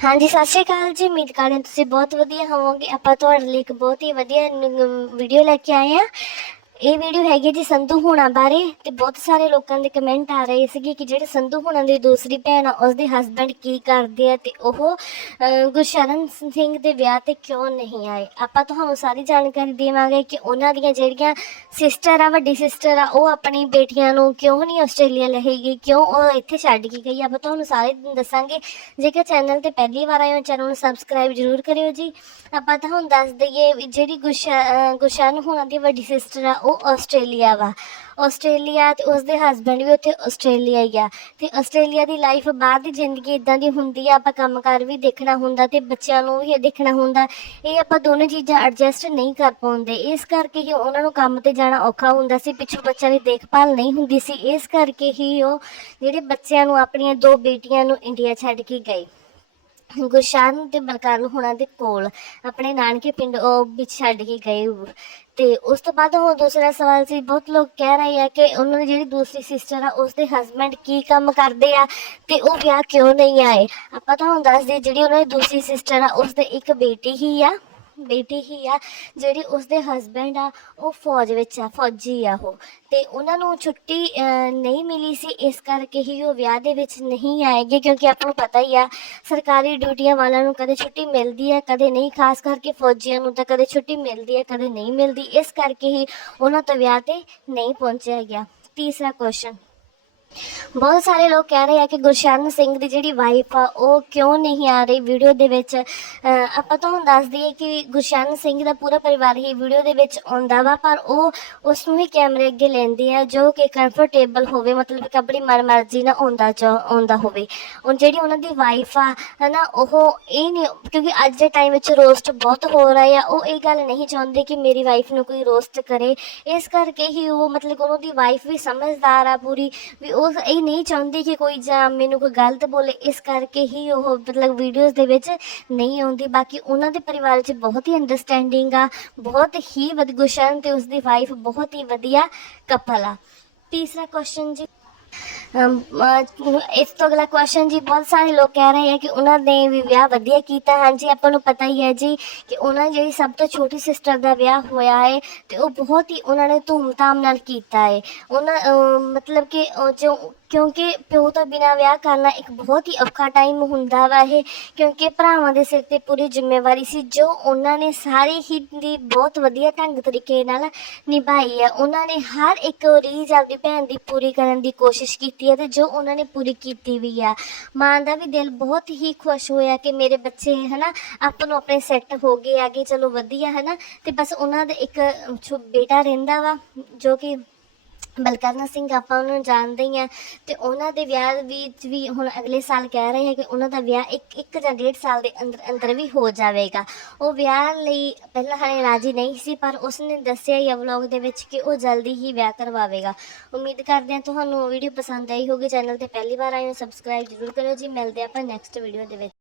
ਹਾਂਜੀ, ਸਤਿ ਸ਼੍ਰੀ ਅਕਾਲ ਜੀ। ਉਮੀਦ ਕਰਦੇ ਹਾਂ ਤੁਸੀਂ ਬਹੁਤ ਵਧੀਆ ਹੋਵੋਗੇ। ਆਪਾਂ ਤੁਹਾਡੇ ਲਈ ਇੱਕ ਬਹੁਤ ਹੀ ਵਧੀਆ ਵੀਡੀਓ ਲੈ ਕੇ ਆਏ ਆ ਇਹ ਵੀਡੀਓ ਹੈਗੀ ਜੀ ਸੰਧੂ ਹੁਣਾ ਬਾਰੇ ਤੇ ਬਹੁਤ ਸਾਰੇ ਲੋਕਾਂ ਦੇ ਕਮੈਂਟ ਆ ਰਹੇ ਸੀਗੇ ਕਿ ਜਿਹੜੇ ਸੰਧੂ ਹੁਣਾ ਦੀ ਦੂਸਰੀ ਭੈਣ ਆ, ਉਸਦੇ ਹਸਬੰਡ ਕੀ ਕਰਦੇ ਆ ਤੇ ਉਹ ਗੁਰਸ਼ਰਨ ਸਿੰਘ ਦੇ ਵਿਆਹ ਤੇ ਕਿਉਂ ਨਹੀਂ ਆਏ? ਆਪਾਂ ਤੁਹਾਨੂੰ ਸਾਰੀ ਜਾਣਕਾਰੀ ਦੇਵਾਂਗੇ ਕਿ ਉਹਨਾਂ ਦੀਆਂ ਜਿਹੜੀਆਂ ਸਿਸਟਰ ਆ, ਵੱਡੀ ਸਿਸਟਰ ਆ, ਉਹ ਆਪਣੀ ਬੇਟੀਆਂ ਨੂੰ ਕਿਉਂ ਨਹੀਂ ਆਸਟ੍ਰੇਲੀਆ ਲੈ ਗਈ? ਕਿਉਂ ਉਹ ਇੱਥੇ ਛੱਡ ਕੇ ਗਈ? ਆਪਾਂ ਤੁਹਾਨੂੰ ਸਾਰੇ ਦੱਸਾਂਗੇ। ਜੇਕਰ ਚੈਨਲ ਤੇ ਪਹਿਲੀ ਵਾਰ ਆਏ ਹੋ ਚੈਨਲ ਨੂੰ ਸਬਸਕ੍ਰਾਈਬ ਜ਼ਰੂਰ ਕਰਿਓ ਜੀ। ਆਪਾਂ ਤੁਹਾਨੂੰ ਦੱਸ ਦਈਏ ਵੀ ਜਿਹੜੀ ਗੁਸ਼ਾ ਅਹ ਗੁਸ਼ਨ ਹੋਣਾ ਦੀ ਵੱਡੀ ਸਿਸਟਰ ਆ ਉਹ ਆਸਟ੍ਰੇਲੀਆ ਵਾ। ਆਸਟ੍ਰੇਲੀਆ ਤੇ ਉਸਦੇ ਹਸਬੰਡ ਵੀ ਉੱਥੇ ਆਸਟ੍ਰੇਲੀਆ ਹੀ ਆ। ਤੇ ਆਸਟ੍ਰੇਲੀਆ ਦੀ ਲਾਈਫ ਬਾਹਰ ਦੀ ਜ਼ਿੰਦਗੀ ਇਦਾਂ ਦੀ ਹੁੰਦੀ ਆ, ਆਪਾਂ ਕੰਮਕਾਰ ਵੀ ਦੇਖਣਾ ਹੁੰਦਾ ਤੇ ਬੱਚਿਆਂ ਨੂੰ ਵੀ ਦੇਖਣਾ ਹੁੰਦਾ। ਇਹ ਆਪਾਂ ਦੋਨੋਂ ਚੀਜ਼ਾਂ ਐਡਜਸਟ ਨਹੀਂ ਕਰ ਪਾਉਂਦੇ। ਇਸ ਕਰਕੇ ਹੀ ਉਹਨਾਂ ਨੂੰ ਕੰਮ ਤੇ ਜਾਣਾ ਔਖਾ ਹੁੰਦਾ ਸੀ, ਪਿੱਛੋਂ ਬੱਚਿਆਂ ਦੀ ਦੇਖਭਾਲ ਨਹੀਂ ਹੁੰਦੀ ਸੀ। ਇਸ ਕਰਕੇ ਹੀ ਉਹ ਜਿਹੜੇ ਬੱਚਿਆਂ ਨੂੰ, ਆਪਣੀਆਂ ਦੋ ਬੇਟੀਆਂ ਨੂੰ ਇੰਡੀਆ ਛੱਡ ਕੇ ਗਏ। ਗੁਰਸ਼ਾਨ ਤੇ ਬਲਕਾਰ ਹੁਣਾਂ ਦੇ ਕੋਲ, ਆਪਣੇ ਨਾਨਕੇ ਪਿੰਡ, ਉਹ ਵਿੱਚ ਛੱਡ ਕੇ ਗਏ ਉਹ। ਤੇ ਉਸ ਤੋਂ ਬਾਅਦ ਉਹ ਦੂਸਰਾ ਸਵਾਲ ਸੀ, ਬਹੁਤ ਲੋਕ ਕਹਿ ਰਹੇ ਆ ਕਿ ਉਹਨਾਂ ਦੀ ਜਿਹੜੀ ਦੂਸਰੀ ਸਿਸਟਰ ਆ, ਉਸਦੇ ਹਸਬੰਡ ਕੀ ਕੰਮ ਕਰਦੇ ਆ ਤੇ ਉਹ ਵਿਆਹ ਕਿਉਂ ਨਹੀਂ ਆਏ ਆਪਾਂ ਤੁਹਾਨੂੰ ਦੱਸ ਦਈਏ, ਜਿਹੜੀ ਉਹਨਾਂ ਦੀ ਦੂਸਰੀ ਸਿਸਟਰ ਆ, ਉਸਦੇ ਇੱਕ ਬੇਟੀ ਹੀ ਆ ਬੇਟੀ ਹੀ ਆ, ਜਿਹੜੀ ਉਸਦੇ ਹਸਬੰਡ ਆ, ਉਹ ਫੌਜ ਵਿੱਚ ਆ, ਫੌਜੀ ਆ ਉਹ। ਤੇ ਉਹਨਾਂ ਨੂੰ ਛੁੱਟੀ ਨਹੀਂ ਮਿਲੀ ਸੀ, ਇਸ ਕਰਕੇ ਹੀ ਉਹ ਵਿਆਹ ਦੇ ਵਿੱਚ ਨਹੀਂ ਆਏਗੇ, ਕਿਉਂਕਿ ਆਪਾਂ ਨੂੰ ਪਤਾ ਹੀ ਆ, ਸਰਕਾਰੀ ਡਿਊਟੀਆਂ ਵਾਲਿਆਂ ਨੂੰ ਕਦੇ ਛੁੱਟੀ ਮਿਲਦੀ ਹੈ ਕਦੇ ਨਹੀਂ, ਖਾਸ ਕਰਕੇ ਫੌਜੀਆਂ ਨੂੰ ਤਾਂ ਕਦੇ ਛੁੱਟੀ ਮਿਲਦੀ ਹੈ ਕਦੇ ਨਹੀਂ ਮਿਲਦੀ। ਇਸ ਕਰਕੇ ਹੀ ਉਹਨਾਂ ਤੋਂ ਵਿਆਹ ਤੇ ਨਹੀਂ ਪਹੁੰਚਿਆ ਗਿਆ। ਤੀਸਰਾ ਕੁਐਸਚਨ ਬਹੁਤ ਸਾਰੇ ਲੋਕ ਕਹਿ ਰਹੇ ਆ ਕਿ ਗੁਰਸ਼ਰਨ ਸਿੰਘ ਦੀ ਜਿਹੜੀ ਵਾਈਫ ਆ, ਉਹ ਕਿਉਂ ਨਹੀਂ ਆ ਰਹੀ ਵੀਡੀਓ ਦੇ ਵਿੱਚ? ਆਪਾਂ ਤੁਹਾਨੂੰ ਦੱਸ ਦਈਏ ਕਿ ਗੁਰਸ਼ਰਨ ਸਿੰਘ ਦਾ ਪੂਰਾ ਪਰਿਵਾਰ ਹੀ ਵੀਡੀਓ ਦੇ ਵਿੱਚ ਆਉਂਦਾ ਵਾ, ਪਰ ਉਹ ਉਸ ਨੂੰ ਹੀ ਕੈਮਰੇ ਅੱਗੇ ਲੈਂਦੇ ਆ, ਜੋ ਕਿ ਕੰਫਰਟੇਬਲ ਹੋਵੇ, ਮਤਲਬ ਕਿ ਆਪਣੀ ਮਨਮਰਜ਼ੀ ਨਾਲ ਆਉਂਦਾ ਚ ਆਉਂਦਾ ਹੋਵੇ। ਉਹ ਜਿਹੜੀ ਉਹਨਾਂ ਦੀ ਵਾਈਫ ਆ, ਹਨਾ, ਉਹ ਇਹ ਨਹੀਂ, ਕਿਉਂਕਿ ਅੱਜ ਦੇ ਟਾਈਮ ਵਿੱਚ ਰੋਸਟ ਬਹੁਤ ਹੋ ਰਿਹਾ ਆ, ਉਹ ਇਹ ਗੱਲ ਨਹੀਂ ਚਾਹੁੰਦੇ ਕਿ ਮੇਰੀ ਵਾਈਫ ਨੂੰ ਕੋਈ ਰੋਸਟ ਕਰੇ। ਇਸ ਕਰਕੇ ਹੀ ਉਹ ਮਤਲਬ ਉਹਨਾਂ ਦੀ ਵਾਈਫ ਵੀ ਸਮਝਦਾਰ ਆ ਪੂਰੀ, ਵੀ ਉਹ, ਇਹ ਨਹੀਂ ਚਾਹੁੰਦੀ ਕਿ ਕੋਈ ਜਾਂ ਮੈਨੂੰ ਕੋਈ ਗਲਤ ਬੋਲੇ, ਇਸ ਕਰਕੇ ਹੀ ਉਹ ਮਤਲਬ ਵੀਡੀਓਜ਼ ਦੇ ਵਿੱਚ ਨਹੀਂ ਆਉਂਦੀ। ਬਾਕੀ ਉਹਨਾਂ ਦੇ ਪਰਿਵਾਰ 'ਚ ਬਹੁਤ ਹੀ ਅੰਡਰਸਟੈਂਡਿੰਗ ਆ, ਬਹੁਤ ਹੀ ਵਧ ਗੁਸ਼ਨ ਤੇ ਉਸਦੀ ਵਾਈਫ ਬਹੁਤ ਹੀ ਵਧੀਆ ਕਪਲ ਆ। ਤੀਸਰਾ ਕੁਐਸਚਨ ਜੀ ਇਸ ਤੋਂ ਅਗਲਾ ਕੁਐਸਚਨ ਜੀ, ਬਹੁਤ ਸਾਰੇ ਲੋਕ ਕਹਿ ਰਹੇ ਆ ਕਿ ਉਹਨਾਂ ਨੇ ਵੀ ਵਿਆਹ ਵਧੀਆ ਕੀਤਾ। ਹਾਂਜੀ, ਆਪਾਂ ਨੂੰ ਪਤਾ ਹੀ ਹੈ ਜੀ ਕਿ ਉਹਨਾਂ ਜਿਹੜੀ ਸਭ ਤੋਂ ਛੋਟੀ ਸਿਸਟਰ ਦਾ ਵਿਆਹ ਹੋਇਆ ਹੈ ਤੇ ਉਹ ਬਹੁਤ ਹੀ ਉਹਨਾਂ ਨੇ ਧੂਮਧਾਮ ਨਾਲ ਕੀਤਾ ਹੈ। ਉਹਨਾਂ ਮਤਲਬ ਕਿ ਜੋ ਕਿਉਂਕਿ ਪਿਓ ਤੋਂ ਬਿਨਾ ਵਿਆਹ ਕਰਨਾ ਇੱਕ ਬਹੁਤ ਹੀ ਔਖਾ ਟਾਈਮ ਹੁੰਦਾ ਵਾ ਇਹ, ਕਿਉਂਕਿ ਭਰਾਵਾਂ ਦੇ ਸਿਰ ਤੇ ਪੂਰੀ ਜ਼ਿੰਮੇਵਾਰੀ ਸੀ, ਜੋ ਉਹਨਾਂ ਨੇ ਸਾਰੇ ਹੀ ਦੀ ਬਹੁਤ ਵਧੀਆ ਢੰਗ ਤਰੀਕੇ ਨਾਲ ਨਿਭਾਈ ਹੈ ਉਹਨਾਂ ਨੇ ਹਰ ਇੱਕ ਰੀਝ ਆਪਦੀ ਭੈਣ ਦੀ ਪੂਰੀ ਕਰਨ ਦੀ ਕੋਸ਼ਿਸ਼ ਕੀਤੀ ਹੈ ਤੇ ਜੋ ਉਹਨਾਂ ਨੇ ਪੂਰੀ ਕੀਤੀ ਵੀ ਆ। ਮਾਂ ਦਾ ਵੀ ਦਿਲ ਬਹੁਤ ਹੀ ਖੁਸ਼ ਹੋਇਆ ਕਿ ਮੇਰੇ ਬੱਚੇ ਹਨਾ, ਆਪਾਂ ਨੂੰ ਆਪਣੇ ਸੈੱਟ ਹੋ ਗਏ ਅੱਗੇ ਚਲੋ ਵਧੀਆ ਹਨਾ, ਤੇ ਬਸ ਉਹਨਾਂ ਦਾ ਇੱਕ ਛੋ- ਬੇਟਾ ਰਹਿੰਦਾ ਵਾ, ਜੋ ਕਿ ਬਲਕਰਨ ਸਿੰਘ ਆਪਾਂ ਉਹਨੂੰ ਜਾਣਦੇ ਹੀ ਆ ਤੇ ਉਹਨਾਂ ਦੇ ਵਿਆਹ ਵਿੱਚ ਵੀ ਹੁਣ ਅਗਲੇ ਸਾਲ ਕਹਿ ਰਹੇ ਹੈ ਕਿ ਉਹਨਾਂ ਦਾ ਵਿਆਹ ਇੱਕ ਇੱਕ ਜਾਂ ਡੇਢ ਸਾਲ ਦੇ ਅੰਦਰ ਅੰਦਰ ਵੀ ਹੋ ਜਾਵੇਗਾ। ਉਹ ਵਿਆਹ ਲਈ ਪਹਿਲਾਂ ਹਾਲੇ ਰਾਜੀ ਨਹੀਂ ਸੀ, ਪਰ ਉਸਨੇ ਦੱਸਿਆ ਹੀ ਵਲੌਗ ਦੇ ਵਿੱਚ ਕਿ ਉਹ ਜਲਦੀ ਹੀ ਵਿਆਹ ਕਰਵਾਵੇਗਾ। ਉਮੀਦ ਕਰਦੇ ਹਾਂ ਤੁਹਾਨੂੰ ਵੀਡੀਓ ਪਸੰਦ ਆਈ ਹੋਗੀ ਚੈਨਲ ਤੇ ਪਹਿਲੀ ਵਾਰ ਆਏ ਹੋ ਸਬਸਕ੍ਰਾਈਬ ਜ਼ਰੂਰ ਕਰਿਓ ਜੀ। ਮਿਲਦੇ ਆਪਾਂ ਨੈਕਸਟ ਵੀਡੀਓ ਦੇ ਵਿੱਚ।